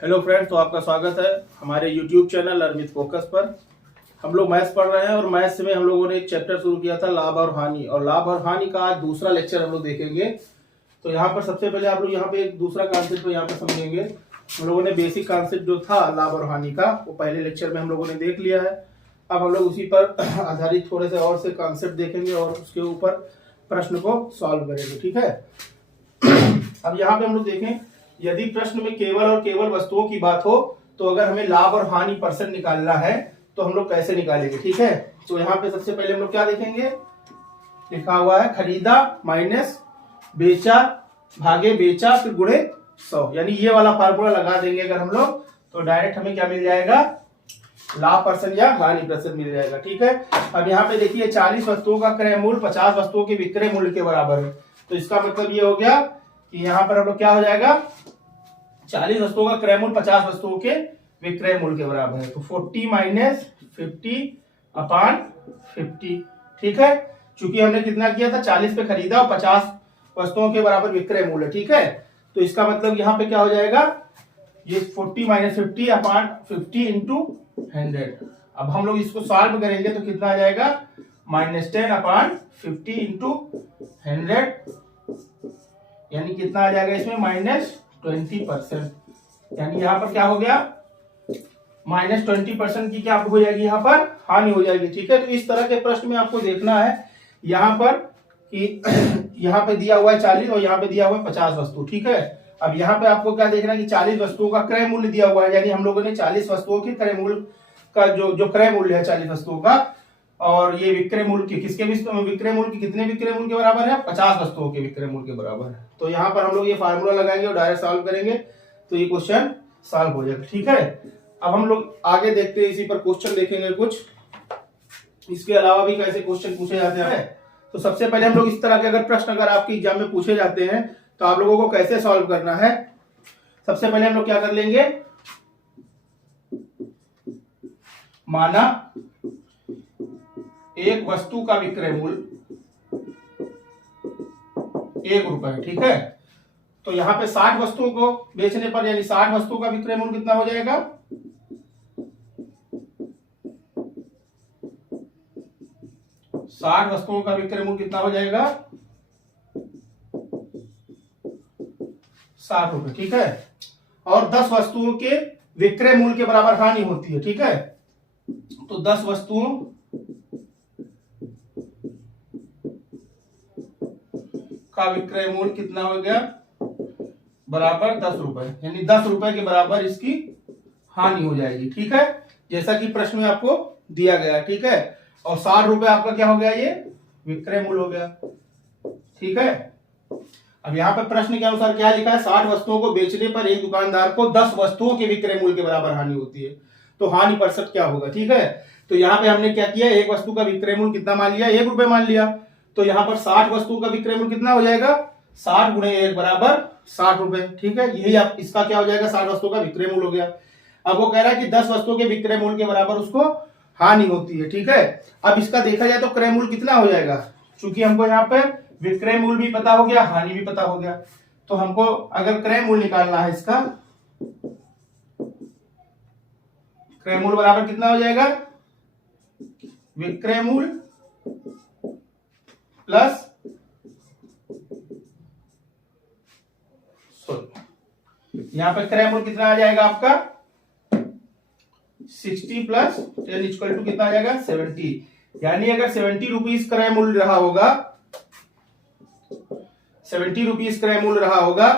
Hello friends, तो आपका स्वागत है हमारे YouTube channel learn with focus पर। हम लोग मैथ्स पढ़ रहे हैं और मैथ्स में हम लोगों ने एक चैप्टर शुरू किया था लाभ और हानि, और लाभ और हानि का आज दूसरा लेक्चर हम लोग देखेंगे। तो यहाँ पर सबसे पहले आप लोग यहाँ पे एक दूसरा कॉन्सेप्ट को यहाँ पे समझेंगे। हम लोगों ने बेसिक कॉन्सेप्ट जो था लाभ और हानि का वो पहले लेक्चर में हम लोगों ने देख लिया है। अब हम लोग उसी पर आधारित थोड़े से और से कॉन्सेप्ट देखेंगे और उसके ऊपर प्रश्न को सॉल्व करेंगे, ठीक है। अब यहाँ पे हम लोग देखें, यदि प्रश्न में केवल और केवल वस्तुओं की बात हो तो अगर हमें लाभ और हानि परसेंट निकालना है तो हम लोग कैसे निकालेंगे, ठीक है। तो यहाँ पे सबसे पहले हम लोग क्या देखेंगे, लिखा हुआ है खरीदा माइनस बेचा भागे बेचा फिर गुणे 100, यानी ये वाला फार्मूला लगा देंगे अगर हम लोग तो डायरेक्ट हमें क्या मिल जाएगा, लाभ परसेंट या हानि परसेंट मिल जाएगा, ठीक है। अब यहाँ पे देखिए 40 वस्तुओं का क्रय मूल्य 50 वस्तुओं के विक्रय मूल्य के बराबर है। तो इसका मतलब ये हो गया कि यहाँ पर हम लोग क्या हो जाएगा, 40 वस्तुओं का क्रय मूल्य 50 वस्तुओं के विक्रय मूल्य के बराबर है। तो 40 माइनस 50/50, ठीक है। चूंकि हमने कितना किया था, 40 पे खरीदा और 50 वस्तुओं के बराबर विक्रय मूल्य, ठीक है। तो इसका मतलब यहाँ पे क्या हो जाएगा, ये 40 माइनस 50/50 इंटू 100। अब हम लोग इसको सॉल्व करेंगे तो कितना आ जाएगा, -10/50 इंटू 100, यानी कितना आ जाएगा इसमें -20%। यानी यहाँ पर क्या हो गया, -20% की क्या हो जाएगी, यहाँ पर हानि हो जाएगी, ठीक है। तो इस तरह के प्रश्न में आपको देखना है यहाँ पर कि यहाँ पे दिया हुआ है 40 और यहाँ पे दिया हुआ है 50 वस्तु, ठीक है। अब यहाँ पे आपको क्या देखना है कि 40 वस्तुओं का क्रय मूल्य दिया हुआ है, यानी हम लोगों ने 40 वस्तुओं के क्रय मूल्य का जो क्रय मूल्य है 40 वस्तुओं का, और ये विक्रय मूल्य के किसके विक्रय मूल्य के कितने विक्रय मूल्य के बराबर है, 50 वस्तुओं के विक्रय मूल्य के बराबर है। तो यहाँ पर हम लोग ये फार्मूला लगाएंगे और डायरेक्ट सॉल्व करेंगे तो ये क्वेश्चन सॉल्व हो जाएगा, ठीक है। अब हम लोग आगे देखते हैं, इसी पर क्वेश्चन देखेंगे कुछ, इसके अलावा भी कैसे क्वेश्चन पूछे जाते हैं। तो सबसे पहले हम लोग इस तरह के अगर प्रश्न अगर आपके एग्जाम में पूछे जाते हैं तो आप लोगों को कैसे सॉल्व करना है। सबसे पहले हम लोग क्या कर लेंगे, माना एक वस्तु का विक्रय मूल्य 1 रुपए, ठीक है। तो यहाँ पे 60 वस्तुओं को बेचने पर, यानी 60 वस्तुओं का विक्रय मूल्य कितना हो जाएगा, 60 वस्तुओं का विक्रय मूल्य कितना हो जाएगा, 60 रुपए, ठीक है। और 10 वस्तुओं के विक्रय मूल्य के बराबर हानि होती है, ठीक है। तो 10 वस्तुओं का विक्रय मूल्य कितना हो गया, बराबर 10 रुपए, यानी 10 रुपए के बराबर इसकी हानि हो जाएगी, ठीक है, जैसा कि प्रश्न में आपको दिया गया, ठीक है। और 60 रुपए आपका क्या हो गया, ये विक्रय मूल्य हो गया, ठीक है। अब यहाँ पर प्रश्न के अनुसार क्या लिखा है, 60 वस्तुओं को बेचने पर एक दुकानदार को 10 वस्तुओं के विक्रय मूल्य के बराबर हानि होती है, तो हानि प्रतिशत क्या होगा, ठीक है। तो यहाँ पे हमने क्या किया, एक वस्तु का विक्रय मूल्य कितना मान लिया, 1 रुपए मान लिया। तो यहाँ पर 60 वस्तुओं का विक्रय मूल्य कितना हो जाएगा, 60 गुणे 1 बराबर 60 रुपए, ठीक है। यही आप इसका क्या हो जाएगा, 60 वस्तुओं का विक्रय मूल्य हो गया। अब वो कह रहा है कि 10 वस्तुओं के विक्रय मूल्य के बराबर उसको हानि होती है, ठीक है। अब इसका देखा जाए तो क्रय मूल्य कितना हो जाएगा, चूंकि हमको यहाँ पे विक्रय मूल्य भी पता हो गया, हानि भी पता हो गया, तो हमको अगर क्रय मूल्य निकालना है, इसका क्रय मूल्य बराबर कितना हो जाएगा, विक्रय मूल्य प्लस यहां पे क्रय मूल्य कितना आ जाएगा आपका 60 प्लस 10 इक्वल टू कितना आ जाएगा 70। यानी अगर 70 रुपीज क्रय मूल्य रहा होगा, 70 रुपीज क्रय मूल्य रहा होगा,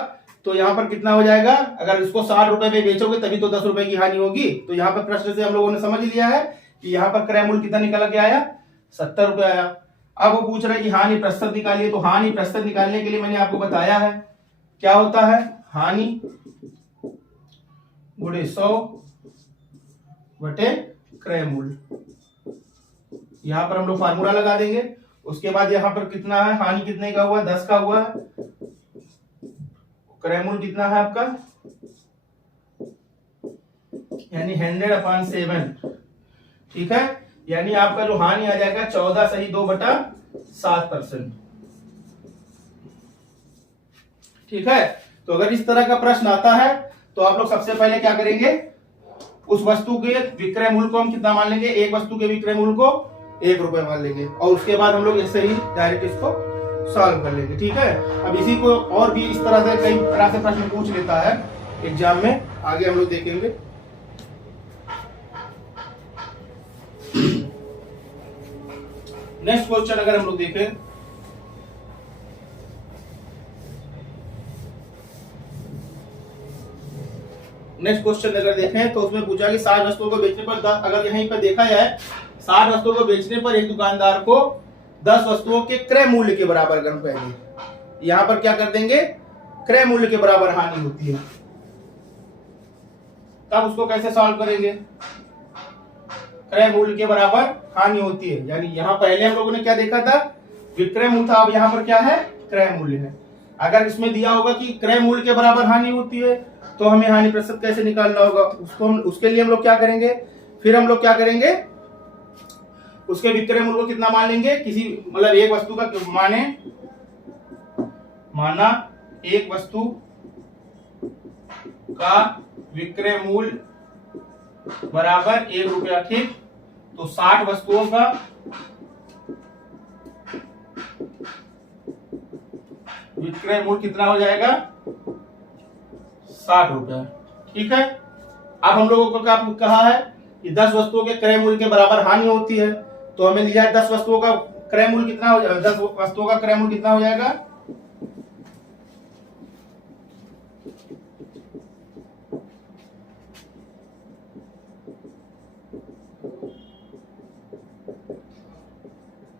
तो यहां पर कितना हो जाएगा, अगर इसको 60 रुपए में बेचोगे तभी तो 10 रुपए की हानि होगी। तो यहां पर प्रश्न से हम लोगों ने समझ लिया है कि यहां पर क्रय मूल्य कितना निकल के आया, 70 रुपए आया। अब वो पूछ रहा है कि हानि प्रतिशत निकालिए, तो हानि प्रतिशत निकालने के लिए मैंने आपको बताया है क्या होता है, हानि गुणे 100 बटे क्रय मूल्य। यहां पर हम लोग फार्मूला लगा देंगे। उसके बाद यहां पर कितना है, हानि कितने का हुआ, 10 का हुआ है, क्रय मूल्य कितना है आपका, यानी 100/7, ठीक है। यानी आपका जो हानि आ जाएगा 14 सही 2/7%, ठीक है। तो अगर इस तरह का प्रश्न आता है तो आप लोग सबसे पहले क्या करेंगे, उस वस्तु के विक्रय मूल्य को हम कितना मान लेंगे, एक वस्तु के विक्रय मूल्य को 1 रुपए मान लेंगे, और उसके बाद हम लोग ऐसे ही डायरेक्ट इसको सॉल्व कर लेंगे। ठीक है, अब इसी को और भी इस तरह से कई तरह से प्रश्न पूछ लेता है एग्जाम में, आगे हम लोग देखेंगे। नेक्स्ट क्वेश्चन अगर हम लोग देखें, नेक्स्ट क्वेश्चन अगर देखें तो उसमें पूछा कि 60 वस्तुओं को बेचने पर अगर यहीं पर देखा जाए 60 वस्तुओं को बेचने पर एक दुकानदार को 10 वस्तुओं के क्रय मूल्य के बराबर गण पाएंगे। यहां पर क्या कर देंगे, क्रय मूल्य के बराबर हानि होती है, तब उसको कैसे सॉल्व करेंगे, क्रय मूल्य के बराबर हानि होती है, यानी यहां पहले हम लोगों ने क्या देखा था, विक्रय मूल्य था, अब यहां पर क्या है, क्रय मूल्य है। अगर इसमें दिया होगा कि क्रय मूल्य के बराबर हानि होती है तो हमें हानि प्रतिशत कैसे निकालना होगा, उसके लिए हम लोग क्या करेंगे, फिर हम लोग क्या करेंगे, उसके विक्रय मूल्य को कितना मान लेंगे, किसी मतलब एक वस्तु का माना एक वस्तु का विक्रय मूल्य बराबर 1 रुपया। ठीक, तो 60 वस्तुओं का विक्रय मूल्य कितना हो जाएगा, 60 रुपया। ठीक है, अब हम लोगों को क्या कहा है कि 10 वस्तुओं के क्रय मूल्य के बराबर हानि होती है, तो हमें दिया है 10 वस्तुओं का क्रय मूल्य कितना हो जाएगा, 10 वस्तुओं का क्रय मूल्य कितना हो जाएगा,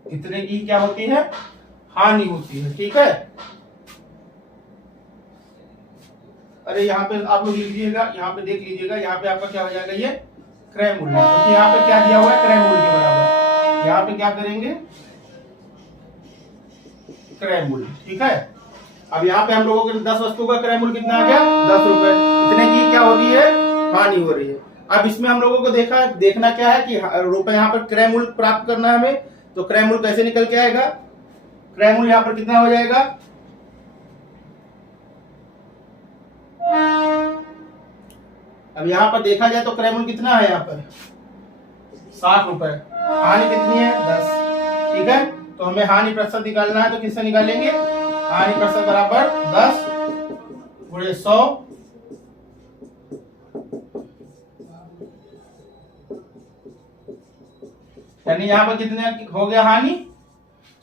कितने की क्या होती है, हानि होती है। ठीक है, अरे यहाँ पे आप लोग लीजिएगा, यहाँ पे देख लीजिएगा, यहाँ पे आपका क्या हो जाएगा, ये क्रय मूल्य, क्योंकि यहाँ पे क्या दिया हुआ है, क्रय मूल्य के बराबर, यहाँ पे क्या करेंगे, क्रय मूल्य। ठीक है, अब यहाँ पे हम लोगों के 10 वस्तुओं का क्रय मूल्य कितना आ गया, 10 रुपए, इतने की क्या हो रही है, हानि हो रही है। अब इसमें हम लोगों को देखना क्या है कि रुपए यहाँ पर क्रय मूल्य प्राप्त करना है हमें, तो क्रय मूल्य कैसे निकल के आएगा, क्रय मूल्य यहाँ पर कितना हो जाएगा, अब यहाँ पर देखा जाए तो क्रय मूल्य कितना है, यहाँ पर 60 रुपए, हानि कितनी है, 10। ठीक है, तो हमें हानि प्रतिशत निकालना है, तो किससे निकालेंगे, हानि प्रतिशत बराबर 10 गुणे 100, यानी यहाँ पर कितने हो गया हानि,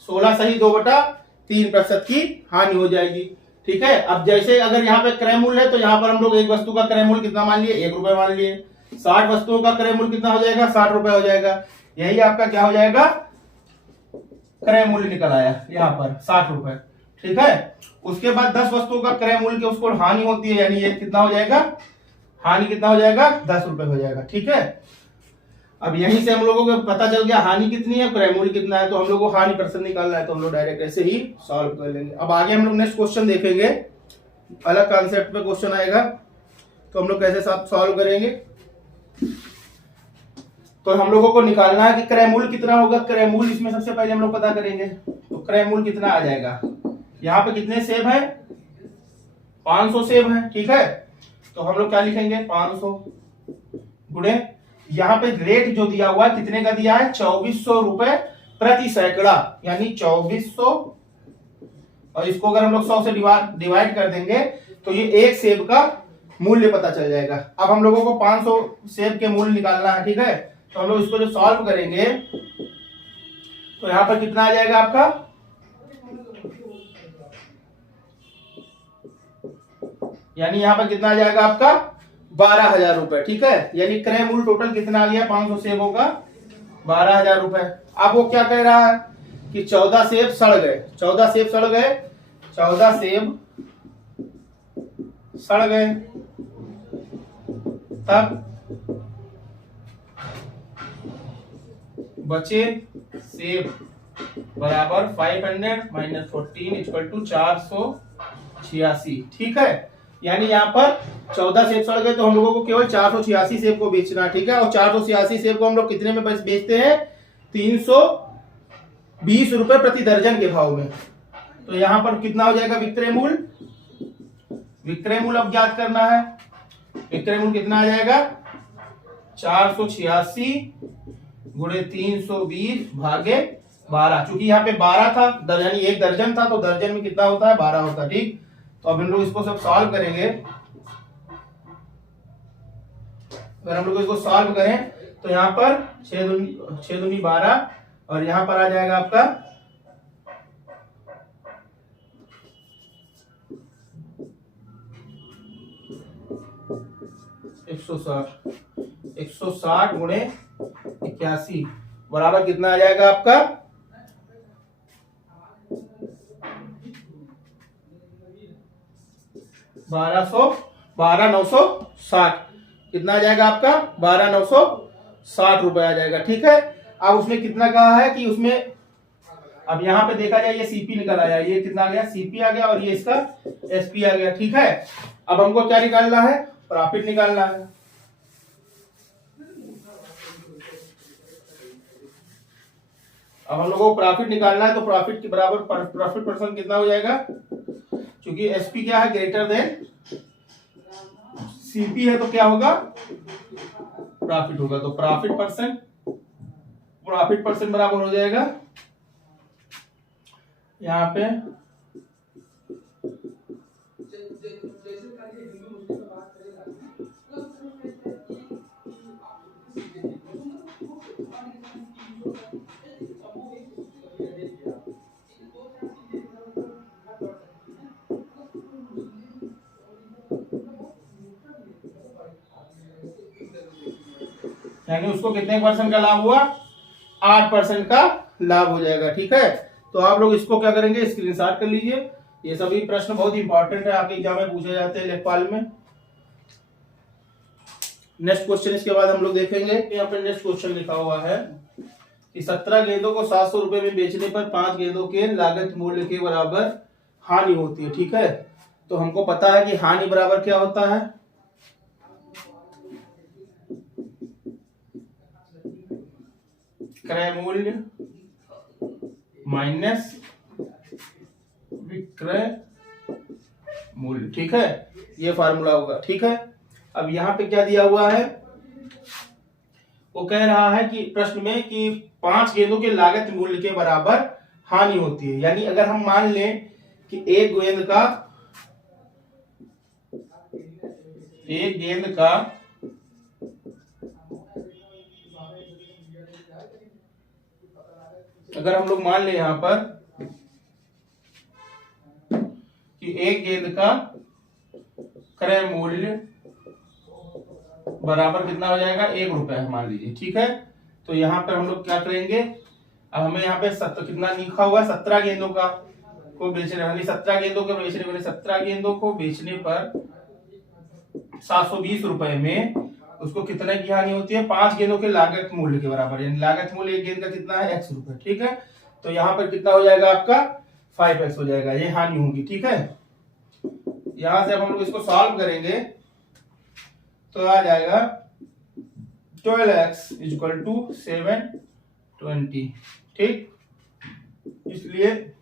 16 सही 2/3% की हानि हो जाएगी। ठीक है, अब जैसे अगर यहाँ पे क्रय मूल्य है तो यहाँ पर हम लोग एक वस्तु का क्रय मूल्य कितना मान लिए, 1 रुपए मान लिए, 60 वस्तुओं का क्रय मूल्य कितना हो जाएगा, 60 रुपए हो जाएगा, यही आपका क्या हो जाएगा, क्रय मूल्य निकल आया यहाँ पर 60 रुपए। ठीक है, उसके बाद 10 वस्तुओं का क्रय मूल्य के उसको हानि होती है, यानी ये कितना हो जाएगा, हानि कितना हो जाएगा, 10 रुपए हो जाएगा। ठीक है, अब यहीं से हम लोगों को पता चल गया हानि कितनी है, क्रय मूल्य कितना है, तो हम लोग को हानि प्रतिशत निकालना है, तो हम लोग डायरेक्ट ऐसे ही सॉल्व कर लेंगे। अब आगे हम लोग नेक्स्ट क्वेश्चन देखेंगे, अलग कॉन्सेप्ट पे क्वेश्चन आएगा, तो हम लोग कैसे सॉल्व करेंगे, तो हम लोगों को निकालना है कि क्रय मूल्य कितना होगा, क्रय मूल्य इसमें सबसे पहले हम लोग पता करेंगे, तो क्रय मूल्य कितना आ जाएगा, यहाँ पे कितने सेब है, 500 सेब है। ठीक है, तो हम लोग क्या लिखेंगे, 500 गुणे, यहाँ पे रेट जो दिया हुआ है कितने का दिया है, 2400 रुपए प्रति सैकड़ा, यानी 2400, और इसको अगर हम लोग 100 से डिवाइड कर देंगे तो ये एक सेब का मूल्य पता चल जाएगा। अब हम लोगों को 500 सेब के मूल्य निकालना है। ठीक है, तो हम लोग इसको जो सॉल्व करेंगे तो यहाँ पर कितना आ जाएगा आपका, यानी यहाँ पर कितना आ जाएगा आपका, 12,000 रुपए। ठीक है, यानी क्रय मूल्य टोटल कितना आ गया, 500 सेबों का 12,000 रुपए। अब वो क्या कह रहा है कि 14 सेब सड़ गए, 14 सेब सड़ गए, 14 सेब सड़ गए, तब बचे सेब बराबर 500 माइनस 14 इक्वल टू 486। ठीक है, यानी यहाँ पर 14 सेब सड़ गए तो हम लोगों को केवल 486 सेब को बेचना है। ठीक है, और 486 सेब को हम लोग कितने में बेचते हैं, 320 रुपए प्रति दर्जन के भाव में। तो यहाँ पर कितना हो जाएगा विक्रय मूल्य, विक्रय मूल्य अब ज्ञात करना है, विक्रय मूल्य कितना आ जाएगा 486 गुणे 320 भागे 12। चूंकि यहाँ पे 12 था यानी 1 दर्जन था, तो दर्जन में कितना होता है 12 होता है। ठीक, तो अब हम लोग इसको सब सॉल्व करेंगे। अगर हम लोग इसको सॉल्व करें तो यहाँ पर 6 दूनी 12 और यहाँ पर आ जाएगा आपका 160 गुणे 81 बराबर कितना आ जाएगा आपका 12,960। कितना आ जाएगा आपका 12,960 रुपए आ जाएगा। ठीक है, अब उसने कितना कहा है कि उसमें, अब यहाँ पे देखा जाए ये सीपी निकल आया, ये कितना आ गया सीपी आ गया और ये इसका एसपी आ गया। ठीक है, अब हमको क्या निकालना है प्रॉफिट निकालना है। अब हम लोगों को प्रॉफिट निकालना है, तो प्रॉफिट के बराबर प्रॉफिट परसेंट कितना हो जाएगा, क्योंकि एसपी क्या है ग्रेटर देन सीपी है, तो क्या होगा प्रॉफिट होगा। तो प्रॉफिट परसेंट बराबर हो जाएगा यहाँ पे यानी उसको कितने परसेंट का लाभ हुआ 8% का लाभ हो जाएगा। ठीक है, तो आप लोग इसको क्या करेंगे स्क्रीनशॉट कर लीजिए। ये सभी प्रश्न बहुत इंपॉर्टेंट है, आपके एग्जाम में पूछे जाते हैं लेखपाल में। नेक्स्ट क्वेश्चन इसके बाद हम लोग देखेंगे। यहाँ पे नेक्स्ट क्वेश्चन लिखा हुआ है कि 17 गेंदों को 700 रुपए में बेचने पर 5 गेंदों के लागत मूल्य के बराबर हानि होती है। ठीक है, तो हमको पता है कि हानि बराबर क्या होता है, क्रय मूल्य माइनस विक्रय मूल्य। ठीक है, ये फार्मूला होगा। ठीक है, अब यहाँ पे क्या दिया हुआ है, वो कह रहा है कि प्रश्न में कि 5 गेंदों के लागत मूल्य के बराबर हानि होती है। यानी अगर हम मान लें कि एक गेंद का अगर हम लोग मान लें यहां पर कि एक गेंद का क्रय मूल्य बराबर कितना हो जाएगा 1 रुपए मान लीजिए। ठीक है, तो यहाँ पर हम लोग क्या करेंगे, अब हमें यहाँ पे कितना लिखा हुआ है 17 गेंदों का को बेचने, यानी 17 गेंदों के बेचने वाले 17 गेंदों को बेचने पर 720 रुपए में उसको कितने की हानि होती है 5 गेंदों के लागत मूल्य के बराबर, यानी लागत मूल्य एक गेंद का कितना है x रुपए। ठीक है, तो यहाँ पर कितना हो जाएगा आपका 5x हो जाएगा, ये हानि होगी। ठीक है, यहां से अब हम लोग इसको सॉल्व करेंगे तो आ जाएगा 12x इक्वल टू 720। ठीक, इसलिए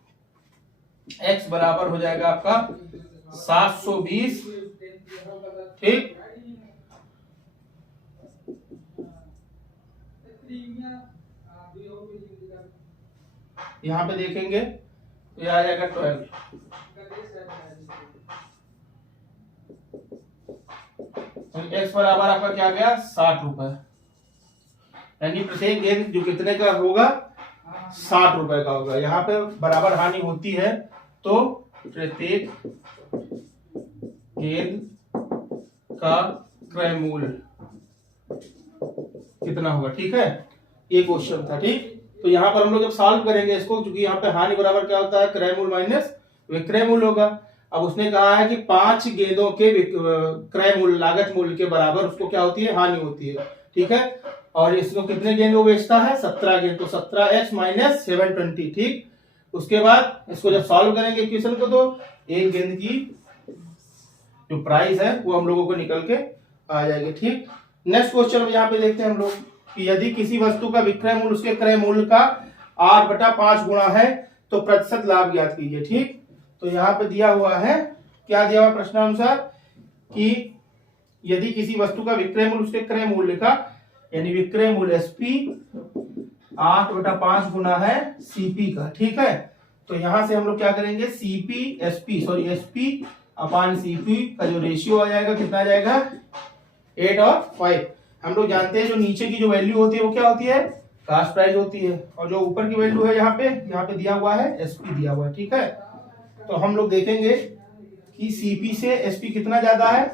x बराबर हो जाएगा आपका 720। ठीक, यहां पे देखेंगे तो ये आ जाएगा 12। x बराबर आपका क्या गया 60 रुपए, यानी प्रत्येक गेंद जो कितने का होगा 60 रुपए का होगा। यहाँ पे बराबर हानि होती है तो प्रत्येक गेंद का क्रय मूल्य कितना होगा। ठीक है, ये क्वेश्चन था। ठीक, तो यहाँ पर हम लोग जब सॉल्व करेंगे इसको, क्योंकि यहाँ पे हानि बराबर क्या होता है क्रय मूल्य माइनस विक्रय मूल्य होगा। अब उसने कहा है कि 5 गेंदों के क्रय मूल्य लागत मूल्य के बराबर उसको क्या होती है हानि होती है। ठीक है, और इसको कितने गेंद वो बेचता है 17 गेंद, तो 17x माइनस 720। ठीक, उसके बाद इसको जब सॉल्व करेंगे इक्वेशन को तो एक गेंद की जो प्राइस है वो हम लोगों को निकल के आ जाएगी। ठीक, नेक्स्ट क्वेश्चन यहाँ पे देखते हैं हम लोग कि यदि किसी वस्तु का विक्रय मूल्य उसके क्रय मूल्य का 8/5 गुणा है तो प्रतिशत लाभ ज्ञात कीजिए। ठीक, तो यहाँ पे दिया हुआ है क्या दिया हुआ प्रश्नानुसार कि यदि किसी वस्तु का विक्रय मूल्य उसके क्रय मूल्य का, यानी विक्रय मूल्य SP 8/5 गुना है CP का, ठीक है। तो यहां से हम लोग क्या करेंगे, SP अपान CP का जो रेशियो आ जाएगा कितना आ जाएगा, 8 और 5। हम लोग जानते हैं जो नीचे की जो वैल्यू होती है वो क्या होती है, कास्ट प्राइस होती है, और जो ऊपर की वैल्यू है यहाँ पे दिया हुआ है SP दिया हुआ है, ठीक है। तो हम लोग देखेंगे कि CP से SP कितना ज्यादा है,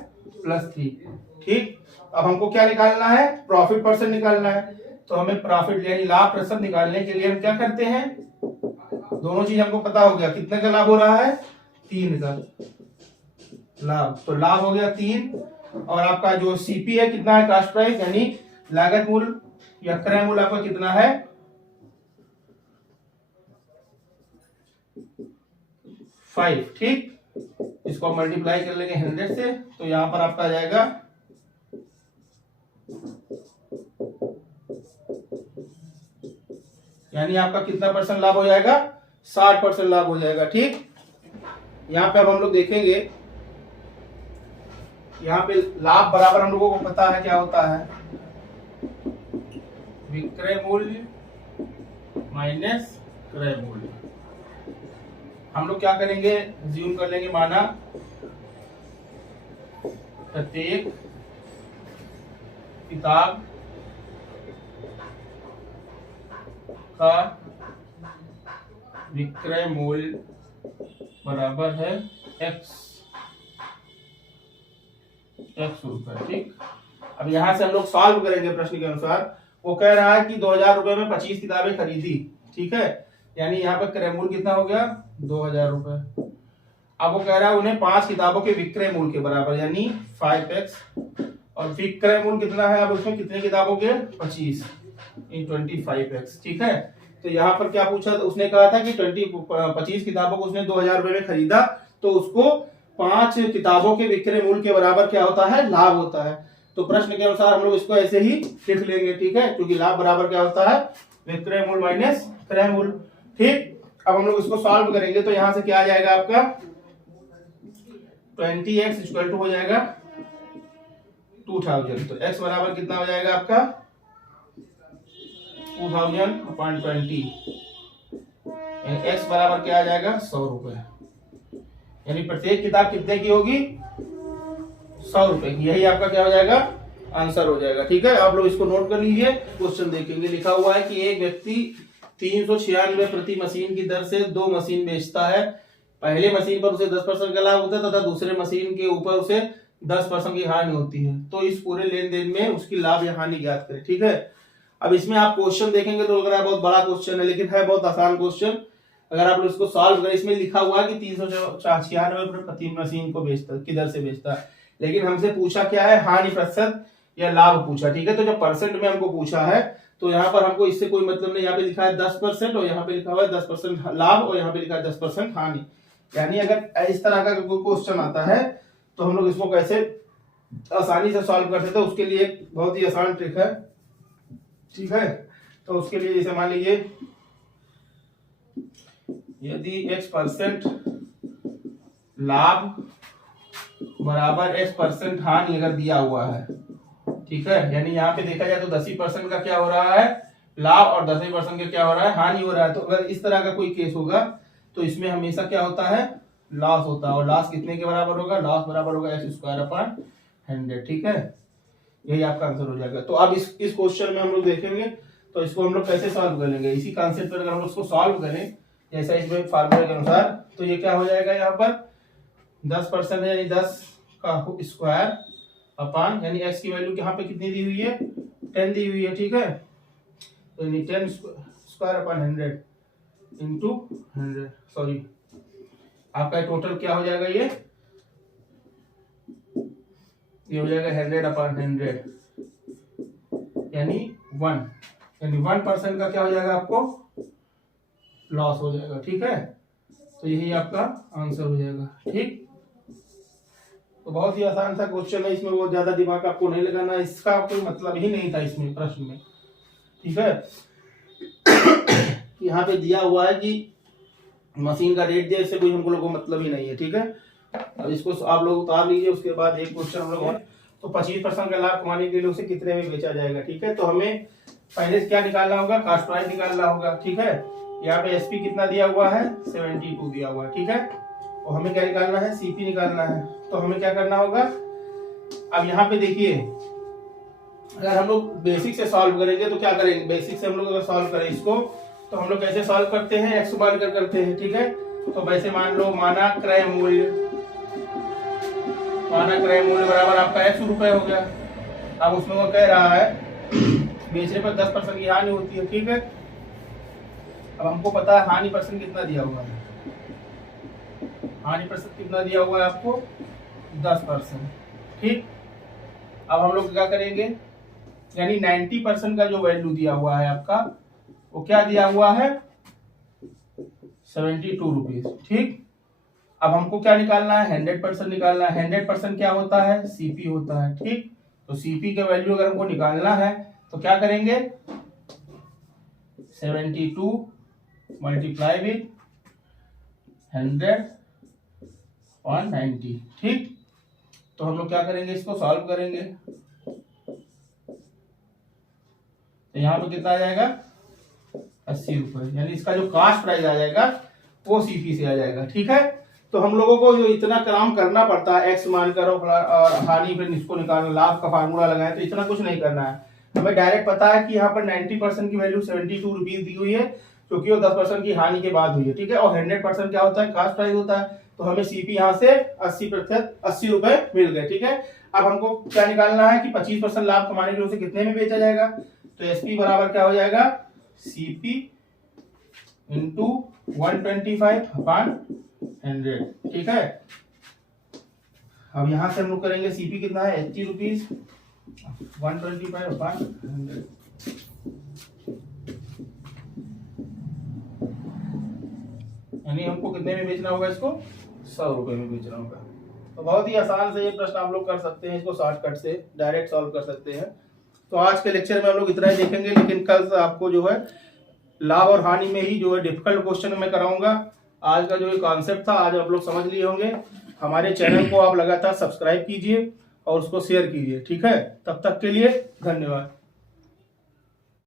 +3, ठीक। अब हमको क्या निकालना है, प्रॉफिट परसेंट निकालना है। तो हमें प्रॉफिट यानी लाभ प्रतिशत निकालने के लिए हम क्या करते हैं, दोनों चीज हमको पता हो गया, कितने का लाभ हो रहा है, 3 का लाभ। तो लाभ हो गया 3, और आपका जो CP है कितना है, कास्ट प्राइस यानी लागत मूल्य या क्रय मूल्य आपका कितना है, 5, ठीक। इसको मल्टीप्लाई कर लेंगे 100 से, तो यहां पर आपका आ जाएगा यानी आपका कितना परसेंट लाभ हो जाएगा, 60% लाभ हो जाएगा, ठीक। यहाँ पे अब हम लोग देखेंगे, यहाँ पे लाभ बराबर हम लोगों को पता है क्या होता है, विक्रय मूल्य माइनस क्रय मूल्य। हम लोग क्या करेंगे, ज्यूम कर लेंगे, माना प्रत्येक किताब का विक्रय मूल्य बराबर है x रुपए, ठीक। अब यहां से हम लोग सॉल्व करेंगे प्रश्न के अनुसार। वो कह रहा है कि 2000 रुपए में 25 किताबें खरीदी, ठीक है, यानी यहाँ पे क्रय मूल्य कितना हो गया, 2000 रुपए। अब वो कह रहा है उन्हें 5 किताबों के विक्रय मूल्य के बराबर यानी 5x, और विक्रय मूल्य कितना है, अब उसमें कितने किताबों के, 25 × 25x, ठीक है। तो यहाँ पर क्या पूछा, उसने कहा था कि 25 किताबों को उसने 2000 रुपए में खरीदा, तो उसको 5 किताबों के विक्रय मूल्य के बराबर क्या होता है, लाभ होता है। तो प्रश्न के अनुसार हम लोग इसको ऐसे ही लिख लेंगे, ठीक है, क्योंकि लाभ बराबर क्या होता है, विक्रय मूल्य माइनस क्रय मूल्य, ठीक। अब हम लोग इसको सॉल्व करेंगे, तो यहां से क्या आ जाएगा आपका 20x इक्वल टू हो जाएगा 2000। तो x बराबर कितना हो जाएगा आपका 2000/20, x बराबर क्या आ जाएगा 100 रुपए, यानी प्रत्येक किताब कितने की होगी, 100 रुपए की। यही आपका क्या हो जाएगा, आंसर हो जाएगा, ठीक है। आप लोग इसको नोट कर लीजिए, क्वेश्चन देखेंगे। लिखा हुआ है कि एक व्यक्ति 396 प्रति मशीन की दर से 2 मशीन बेचता है। पहले मशीन पर उसे 10% का लाभ होता है तथा दूसरे मशीन के ऊपर उसे 10% की हानि होती है। तो इस पूरे लेन देन में उसकी लाभ या हानि ज्ञात करें, ठीक है। अब इसमें आप क्वेश्चन देखेंगे तो लग रहा है बहुत बड़ा क्वेश्चन है, लेकिन है बहुत आसान क्वेश्चन। अगर आप लोग इसको सॉल्व करें, इसमें लिखा हुआ है कि 396 प्रति मशीन को बेचता किधर से बेचता है, लेकिन हमसे पूछा क्या है, हानि प्रतिशत या लाभ पूछा, ठीक है। तो जब परसेंट में हमको पूछा है तो यहाँ पर हमको इससे कोई मतलब नहीं, यहाँ पे लिखा है 10% और यहाँ पे लिखा हुआ है 10% लाभ और यहाँ पे लिखा है 10% हानि। यानी अगर इस तरह का कोई क्वेश्चन आता है तो हम लोग इसको कैसे आसानी से सॉल्व कर सकते हैं, उसके लिए एक बहुत ही आसान ट्रिक है, ठीक है। तो उसके लिए जैसे मान लीजिए यदि x% लाभ बराबर x% हानि अगर दिया हुआ है, ठीक है, यानी यहाँ पे देखा जाए तो 10% का क्या हो रहा है, लाभ, और 10% का क्या हो रहा है, हानि हो रहा है। तो अगर इस तरह का कोई केस होगा तो इसमें हमेशा क्या होता है, लॉस होता है, और लॉस कितने के बराबर होगा, लॉस बराबर होगा x²/100, ठीक है। यही आपका आंसर हो जाएगा। तो अब इस क्वेश्चन में हम लोग देखेंगे तो इसको हम लोग कैसे सॉल्व करेंगे, इसी कॉन्सेप्ट पर अगर हम लोग इसको सॉल्व करें जैसा इसमें फार्मूला के अनुसार, तो ये क्या हो जाएगा, यहाँ पर 10% है यानी 10 का स्क्वायर अपान, यानी x की वैल्यू यहाँ पे कितनी दी हुई है, 10 दी हुई है, ठीक है। तो यानी 10²/100 इंटू 100, सॉरी आपका टोटल क्या हो जाएगा, ये हो जाएगा 100/100 यानी 1, यानी 1% का क्या हो जाएगा, आपको लॉस हो जाएगा, ठीक है। तो यही आपका आंसर हो जाएगा, ठीक। तो बहुत ही आसान सा क्वेश्चन है, इसमें वो ज्यादा दिमाग आपको नहीं लगाना, इसका कोई मतलब ही नहीं था इसमें प्रश्न में, ठीक है। यहाँ पे दिया हुआ है कि मशीन का रेट दिया, इससे कोई हमको लोगों को मतलब ही नहीं है, ठीक है। अब इसको आप लोग उतार लीजिए, उसके बाद एक क्वेश्चन हम लोग तो 25% का लाभ कमाने के लिए उसे कितने में बेचा जाएगा। ठीक है, तो हमें पहले क्या निकालना होगा, कास्ट प्राइस निकालना होगा। ठीक है, यहाँ पे एसपी कितना दिया हुआ है, 72 दिया हुआ है। ठीक है, और हमें क्या निकालना है, सीपी निकालना है। तो हमें क्या करना होगा, अब यहाँ पे देखिए, अगर हम लोग बेसिक से सॉल्व करेंगे तो क्या करेंगे, बेसिक से हम लोग अगर सॉल्व करें इसको तो हम लोग कैसे सॉल्व करते हैं, एक्स मान कर करते हैं। ठीक है, तो वैसे मान लो मानक क्रय मूल्य बराबर आपका 100 रुपए हो गया। अब उसमें वो कह रहा है बेचने पर 10% की हानि होती है। ठीक है, अब हमको पता है हानि परसेंट कितना दिया हुआ है, हानि परसेंट कितना दिया हुआ है आपको, 10%। ठीक, अब हम लोग क्या करेंगे, यानी 90% का जो वैल्यू दिया हुआ है आपका, वो क्या दिया हुआ है, 72 रुपीज। ठीक, अब हमको क्या निकालना है, 100% निकालना है। 100% क्या होता है, सीपी होता है। ठीक, तो सीपी का वैल्यू अगर हमको निकालना है तो क्या करेंगे, 72 मल्टीप्लाई विथ 100/90। ठीक, तो हम लोग क्या करेंगे, इसको सॉल्व करेंगे। तो यहाँ पे कितना आ जाएगा, 80 रुपए, यानी इसका जो कास्ट प्राइस आ जाएगा वो सीपी से आ जाएगा। ठीक है, तो हम लोगों को जो इतना काम करना पड़ता है, एक्स मान कर और हानि फिर इसको निकालना, लाभ का फार्मूला लगाए, तो इतना कुछ नहीं करना है। हमें डायरेक्ट पता है कि यहाँ पर 90% की वैल्यू 72 रुपीज दी हुई है, क्योंकि वो 10% की हानि के बाद हुई है। ठीक है, और 100% क्या होता है, कास्ट प्राइस होता है। तो हमें सीपी यहाँ से 80% 80 रुपए मिल गए। ठीक है, अब हमको क्या निकालना है कि 25% लाभ कमाने के लिए उसे कितने में बेचा जाएगा। तो एसपी बराबर क्या हो जाएगा, सीपी इंटू 125/100। ठीक है, अब यहां से हम लोग करेंगे, सीपी कितना है, 80 रुपीज, 125/100, यानी हमको कितने में बेचना होगा, इसको 100 रुपए में बेचना होगा। तो बहुत ही आसान से ये प्रश्न आप लोग कर सकते हैं, इसको शॉर्टकट से डायरेक्ट सॉल्व कर सकते हैं। तो आज के लेक्चर में हम लोग इतना ही देखेंगे, लेकिन कल से आपको जो है लाभ और हानि में ही जो है डिफिकल्ट क्वेश्चन मैं कराऊंगा। आज का जो ये कॉन्सेप्ट था, आज आप लोग समझ लिए होंगे। हमारे चैनल को आप लगातार सब्सक्राइब कीजिए और उसको शेयर कीजिए। ठीक है, तब तक के लिए धन्यवाद।